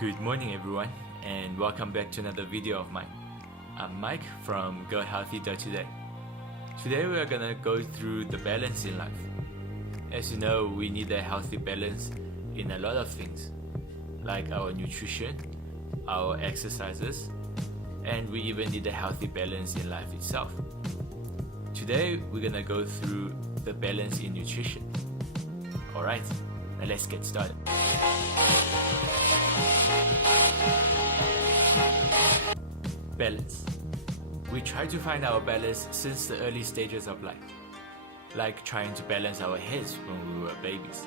Good morning everyone, and welcome back to another video of mine. I'm Mike from GoalHealthy.today. Today we are gonna go through the balance in life. As you know, we need a healthy balance in a lot of things, like our nutrition, our exercises, and we even need a healthy balance in life itself. Today we're gonna go through the balance in nutrition. Alright, now let's get started. Balance. We try to find our balance since the early stages of life, like trying to balance our heads when we were babies,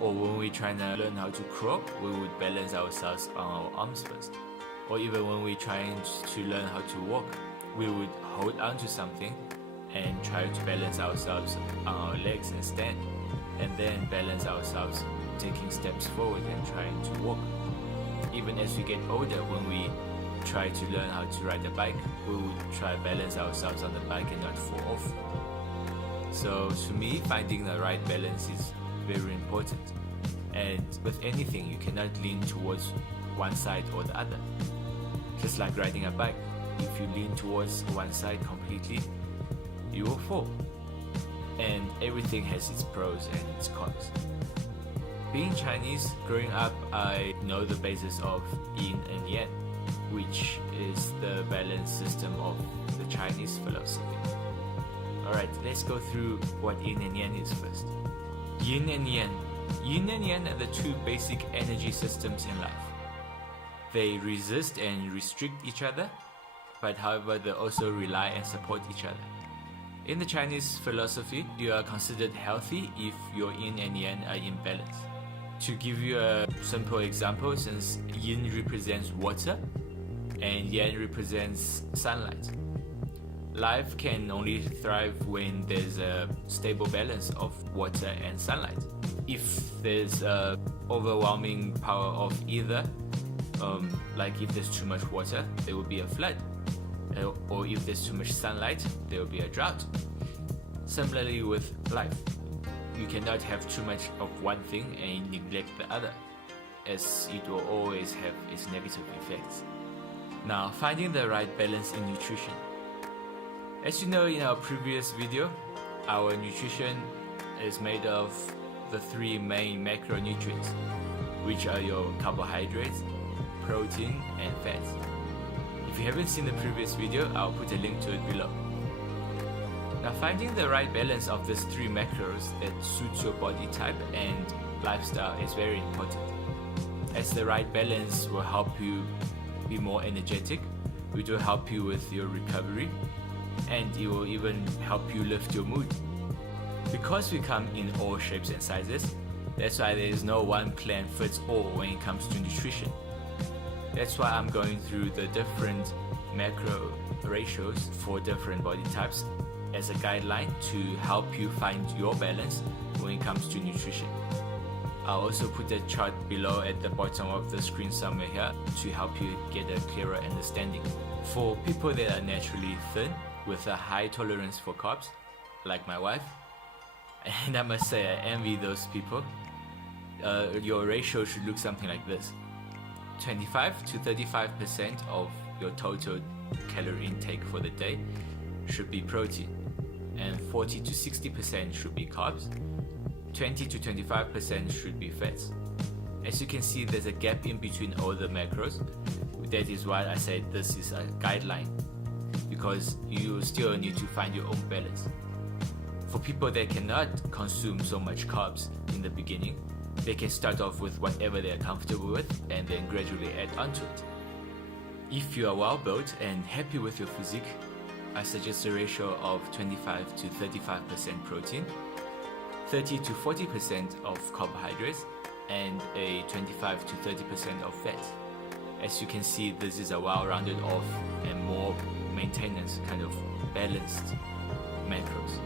or when we trying to learn how to crawl, we would balance ourselves on our arms first, or even when we trying to learn how to walk, we would hold on to something and try to balance ourselves on our legs and stand, and then balance ourselves taking steps forward and trying to walk. Even as we get older, when we try to learn how to ride a bike, we would try to balance ourselves on the bike and not fall off. So to me, finding the right balance is very important. And with anything, you cannot lean towards one side or the other. Just like riding a bike, if you lean towards one side completely, you will fall. And everything has its pros and its cons. Being Chinese, growing up, I know the basis of yin and yang, which is the balance system of the Chinese philosophy. Alright, let's go through what yin and yang is first. Yin and yang. Yin and yang are the two basic energy systems in life. They resist and restrict each other, but however they also rely and support each other. In the Chinese philosophy, you are considered healthy if your yin and yang are in balance. To give you a simple example, since yin represents water and yang represents sunlight, life can only thrive when there's a stable balance of water and sunlight. If there's a overwhelming power of either, like if there's too much water, there will be a flood, or if there's too much sunlight, there will be a drought. Similarly with life, you cannot have too much of one thing and neglect the other, as it will always have its negative effects. Now, finding the right balance in nutrition. As you know, in our previous video, our nutrition is made of the three main macronutrients, which are your carbohydrates, protein, and fats. If you haven't seen the previous video, I'll put a link to it below. Now, finding the right balance of these three macros that suits your body type and lifestyle is very important, as the right balance will help you be more energetic, which will help you with your recovery, and it will even help you lift your mood. Because we come in all shapes and sizes, that's why there is no one plan fits all when it comes to nutrition. That's why I'm going through the different macro ratios for different body types as a guideline to help you find your balance when it comes to nutrition. I'll also put a chart below at the bottom of the screen somewhere here to help you get a clearer understanding. For people that are naturally thin with a high tolerance for carbs, like my wife, and I must say I envy those people, your ratio should look something like this. 25 to 35% of your total calorie intake for the day should be protein, and 40 to 60% should be carbs, 20 to 25% should be fats. As you can see, there's a gap in between all the macros. That is why I said this is a guideline, because you still need to find your own balance. For people that cannot consume so much carbs in the beginning, they can start off with whatever they are comfortable with and then gradually add onto it. If you are well built and happy with your physique, I suggest a ratio of 25 to 35% protein, 30 to 40% of carbohydrates, and a 25 to 30% of fat. As you can see, this is a well-rounded off and more maintenance kind of balanced macros.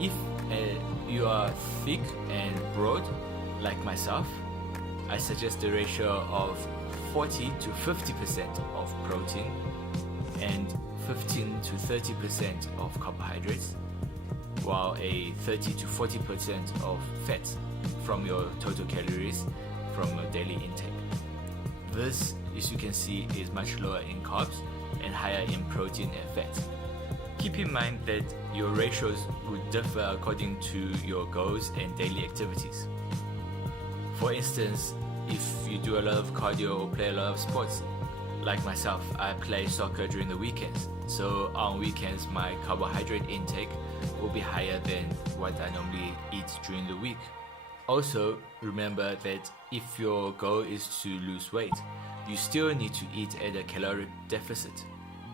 If you are thick and broad like myself, I suggest a ratio of 40 to 50% of protein and 15 to 30% of carbohydrates, while a 30 to 40% of fats from your total calories from your daily intake. This, as you can see, is much lower in carbs and higher in protein and fat. Keep in mind that your ratios would differ according to your goals and daily activities. For instance, if you do a lot of cardio or play a lot of sports, like myself, I play soccer during the weekends. So on weekends, my carbohydrate intake will be higher than what I normally eat during the week. Also, remember that if your goal is to lose weight, you still need to eat at a caloric deficit,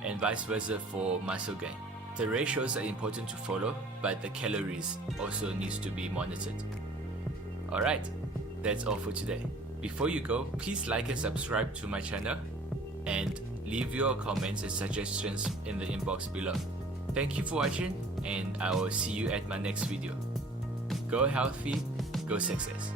and vice versa for muscle gain. The ratios are important to follow, but the calories also needs to be monitored. Alright, that's all for today. Before you go, please like and subscribe to my channel, and leave your comments and suggestions in the inbox below. Thank you for watching, and I will see you at my next video. Go healthy, go success.